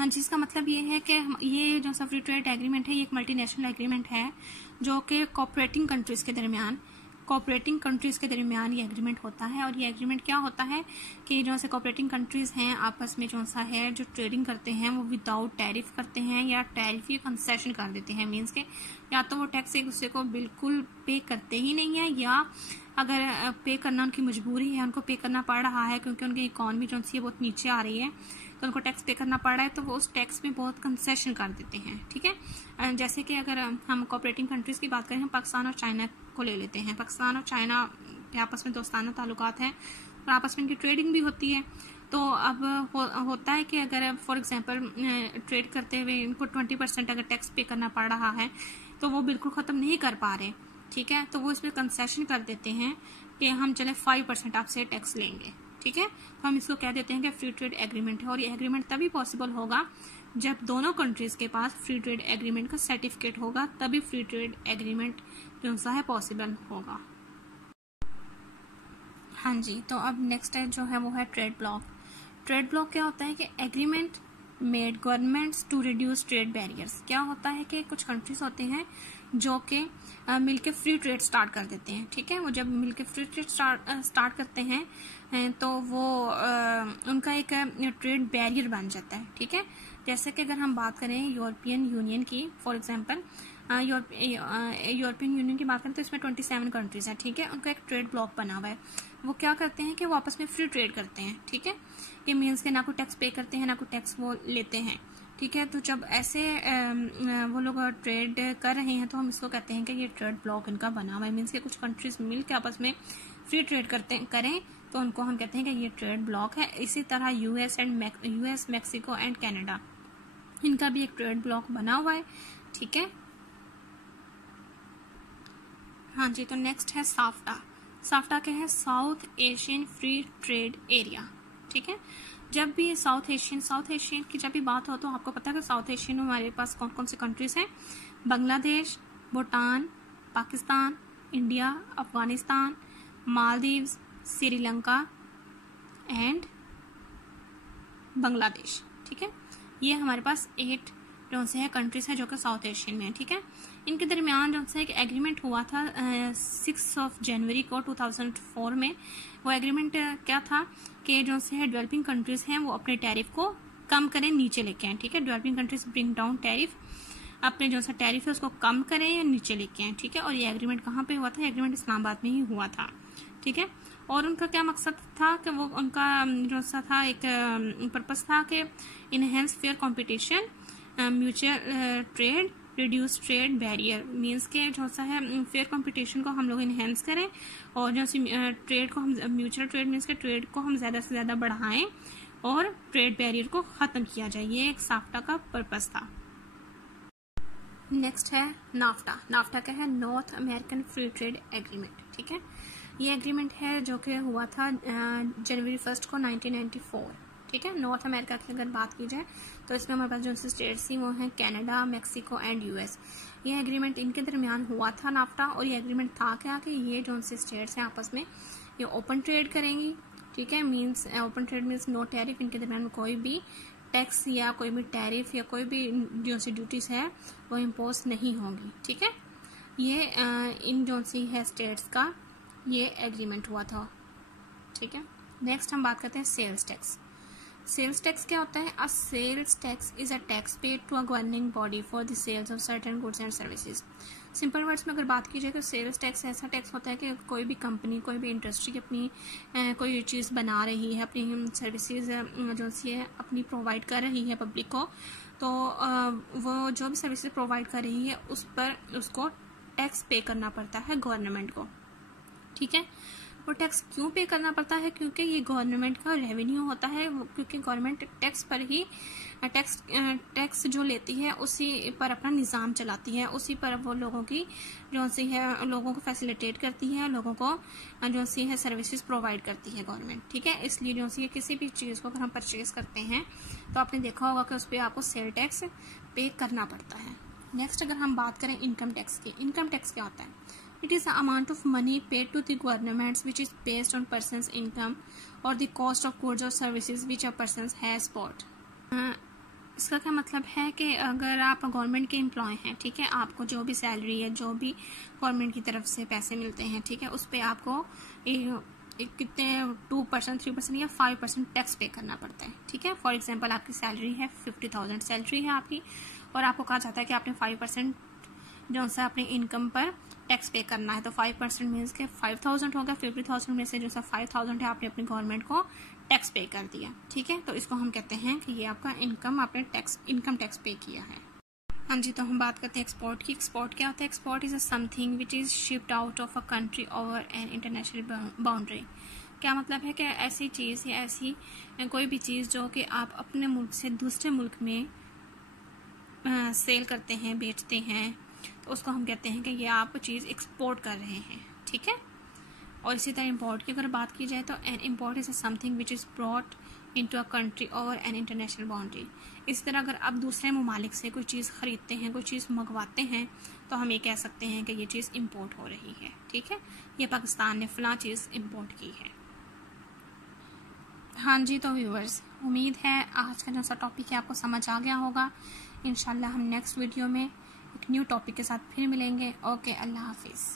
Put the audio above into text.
हाँ जी, इसका मतलब ये है कि ये जो सा फ्री ट्रेड एग्रीमेंट है ये एक मल्टीनेशनल एग्रीमेंट है जो कि कोऑपरेटिंग कंट्रीज के दरमियान ये एग्रीमेंट होता है। और ये एग्रीमेंट क्या होता है कि जो से कोऑपरेटिंग कंट्रीज हैं आपस में जो सा है जो ट्रेडिंग करते हैं वो विदाउट टैरिफ करते हैं या टैरिफ या कंसेशन कर देते हैं। मीन्स के या तो वो टैक्स एक दूसरे को बिल्कुल पे करते ही नहीं है, या अगर पे करना उनकी मजबूरी है, उनको पे करना पड़ रहा है क्योंकि उनकी इकॉनमी जो सी है बहुत नीचे आ रही है तो उनको टैक्स पे करना पड़ रहा है, तो वो उस टैक्स में बहुत कंसेशन कर देते हैं। ठीक है, जैसे कि अगर हम कोऑपरेटिंग कंट्रीज की बात करें, हम पाकिस्तान और चाइना को ले लेते हैं। पाकिस्तान और चाइना के आपस में दोस्ताना ताल्लुकात हैं और आपस में इनकी ट्रेडिंग भी होती है। तो अब होता है कि अगर फॉर एग्जांपल ट्रेड करते हुए इनको 20% अगर टैक्स पे करना पड़ रहा है तो वो बिल्कुल ख़त्म नहीं कर पा रहे। ठीक है, तो वो इसमें कंसेशन कर देते हैं कि हम चले 5% आपसे टैक्स लेंगे। ठीक है, तो हम इसको कह देते हैं कि फ्री ट्रेड एग्रीमेंट है। और ये एग्रीमेंट तभी पॉसिबल होगा जब दोनों कंट्रीज के पास फ्री ट्रेड एग्रीमेंट का सर्टिफिकेट होगा, तभी फ्री ट्रेड एग्रीमेंट जो सा है पॉसिबल होगा। हाँ जी, तो अब नेक्स्ट है जो है वो है ट्रेड ब्लॉक। ट्रेड ब्लॉक क्या होता है कि agreement made governments to reduce trade barriers. क्या होता है कि कुछ कंट्रीज होते हैं जो कि मिलके फ्री ट्रेड स्टार्ट कर देते हैं। ठीक है, वो जब मिलके फ्री ट्रेड स्टार्ट करते हैं तो वो उनका एक ट्रेड बैरियर बन जाता है। ठीक है, जैसे कि अगर हम बात करें यूरोपियन यूनियन की, फॉर एग्जांपल यूरोपियन यूनियन की बात करें तो इसमें 27 कंट्रीज हैं। ठीक है, उनका एक ट्रेड ब्लॉक बना हुआ है। वो क्या करते हैं कि वो आपस में फ्री ट्रेड करते हैं। ठीक है, ये मीन्स के ना कोई टैक्स पे करते हैं ना कोई टैक्स वो लेते हैं। ठीक है, तो जब ऐसे वो लोग ट्रेड कर रहे हैं तो हम इसको कहते हैं कि ये ट्रेड ब्लॉक इनका बना हुआ है। मीन्स के कुछ कंट्रीज मिल के आपस में फ्री ट्रेड करें तो उनको हम कहते हैं कि ये ट्रेड ब्लॉक है। इसी तरह यूएस, मैक्सिको एंड कनाडा, इनका भी एक ट्रेड ब्लॉक बना हुआ है। ठीक है, हाँ जी, तो नेक्स्ट है साफ्टा। साफ्टा क्या है? South Asian free trade area. ठीक है, जब भी साउथ एशियन की जब भी बात हो तो आपको पता है कि साउथ एशियन में हमारे पास कौन कौन से कंट्रीज हैं? Bangladesh, Bhutan, Pakistan, India, Afghanistan, Maldives, Sri Lanka and Bangladesh. ठीक है, ये हमारे पास 8 जो से है कंट्रीज है जो कि साउथ एशियन में है। ठीक है, इनके दरमियान जो से एक एग्रीमेंट हुआ था 6 जनवरी को 2004 में। वो एग्रीमेंट क्या था कि जो से है डेवलपिंग कंट्रीज हैं वो अपने टैरिफ को कम करें, नीचे लेके आए। ठीक है, developing countries bring down tariff, अपने जो सा टैरिफ है उसको कम करें या नीचे लेके आए। ठीक है, और ये एग्रीमेंट कहाँ पे हुआ था? एग्रीमेंट इस्लामाबाद में ही हुआ था। ठीक है, और उनका क्या मकसद था कि वो उनका जो सा था एक पर्पस था कि enhance fair competition, mutual trade, reduce trade barrier. Means के जो सा है फेयर कंपटीशन को हम लोग इनहेंस करें और जो सी ट्रेड को हम म्यूचुअल ट्रेड मीन्स के ट्रेड को हम ज़्यादा से ज़्यादा बढ़ाएं और ट्रेड बैरियर को ख़त्म किया जाए। ये एक साफ्टा का पर्पस था। नेक्स्ट है नाफ्टा। नाफ्टा क्या है? North American free trade agreement. ठीक है, ये एग्रीमेंट है जो कि हुआ था जनवरी 1 को 1994। ठीक है, नॉर्थ अमेरिका की अगर बात की जाए तो इसमें हमारे पास जो से स्टेट्स थी वो हैं कनाडा, मैक्सिको एंड यूएस। ये एग्रीमेंट इनके दरमियान हुआ था नाफ्टा। और ये एग्रीमेंट था क्या कि ये जो से स्टेट्स हैं आपस में ये ओपन ट्रेड करेंगी। ठीक है, means open trade means no tariff. इनके दरमियान में कोई भी टैक्स या कोई भी टैरिफ या कोई भी जो सी ड्यूटीज है वो इम्पोज नहीं होंगी। ठीक है, ये इन जो सी है स्टेट्स का ये एग्रीमेंट हुआ था। ठीक है, नेक्स्ट हम बात करते हैं सेल्स टैक्स। सेल्स टैक्स क्या होता है? A sales tax is a tax paid to a governing body for the sales of certain goods and services. Simple words में अगर बात की जाए तो सेल्स टैक्स ऐसा टैक्स होता है कि कोई भी कंपनी, कोई भी इंडस्ट्री अपनी कोई चीज़ बना रही है, अपनी सर्विसेज जो सी है अपनी प्रोवाइड कर रही है पब्लिक को, तो वो जो भी सर्विसेज प्रोवाइड कर रही है उस पर उसको टैक्स पे करना पड़ता है गवर्नमेंट को। ठीक है, वो टैक्स क्यों पे करना पड़ता है? क्योंकि ये गवर्नमेंट का रेवेन्यू होता है, क्योंकि गवर्नमेंट टैक्स पर ही टैक्स जो लेती है उसी पर अपना निज़ाम चलाती है, उसी पर वो लोगों की जो सी है लोगों को फैसिलिटेट करती है, लोगों को जो सी है सर्विसेज प्रोवाइड करती है गवर्नमेंट। ठीक है, इसलिए जो सी किसी भी चीज़ को अगर हम परचेज करते हैं तो आपने देखा होगा कि उस पर आपको सेल टैक्स पे करना पड़ता है। नेक्स्ट अगर हम बात करें इनकम टैक्स की, इनकम टैक्स क्या होता है? It is the amount of money paid to the governments which is based on person's income or the cost of goods or services which a person has bought. इसका क्या मतलब है कि अगर आप गवर्नमेंट के एम्प्लॉय हैं, ठीक है, आपको जो भी सैलरी है, जो भी गवर्नमेंट की तरफ से पैसे मिलते हैं, ठीक है, उस पर आपको कितने 2%, 3% या 5% टैक्स पे करना पड़ता है, ठीक है। फॉर एग्जांपल आपकी सैलरी है 50,000 सैलरी है आपकी, और आपको कहा जाता है कि आपने 5% जो सा अपनी इनकम पर टैक्स पे करना है, तो 5% मीन्स के 5,000 होगा। 50,000 में से जो सा 5,000 है आपने अपनी गवर्नमेंट को टैक्स पे कर दिया, ठीक है। तो इसको हम कहते हैं कि ये आपका इनकम, आपने इनकम टैक्स पे किया है। हाँ जी, तो हम बात करते हैं एक्सपोर्ट की। एक्सपोर्ट क्या होता है? Export is a something which is shipped out of a country over an international boundary. क्या मतलब है कि ऐसी चीज़ या ऐसी कोई भी चीज़ जो कि आप अपने मुल्क से दूसरे मुल्क में सेल करते हैं, बेचते हैं, तो उसको हम कहते हैं कि ये आप चीज़ एक्सपोर्ट कर रहे हैं, ठीक है। और इसी तरह इम्पोर्ट की अगर बात की जाए तो N import is something which is brought into a country over an international boundary. इस तरह अगर आप दूसरे ममालिक से कोई चीज़ खरीदते हैं, कोई चीज़ मंगवाते हैं, तो हम ये कह सकते हैं कि ये चीज़ इम्पोर्ट हो रही है, ठीक है। ये पाकिस्तान ने फ़लाँ चीज़ इम्पोर्ट की है। हाँ जी, तो व्यूअर्स, उम्मीद है आज का जो सा टॉपिक है आपको समझ आ गया होगा। इंशाल्लाह हम नेक्स्ट वीडियो में एक न्यू टॉपिक के साथ फिर मिलेंगे। ओके, अल्लाह हाफिज़।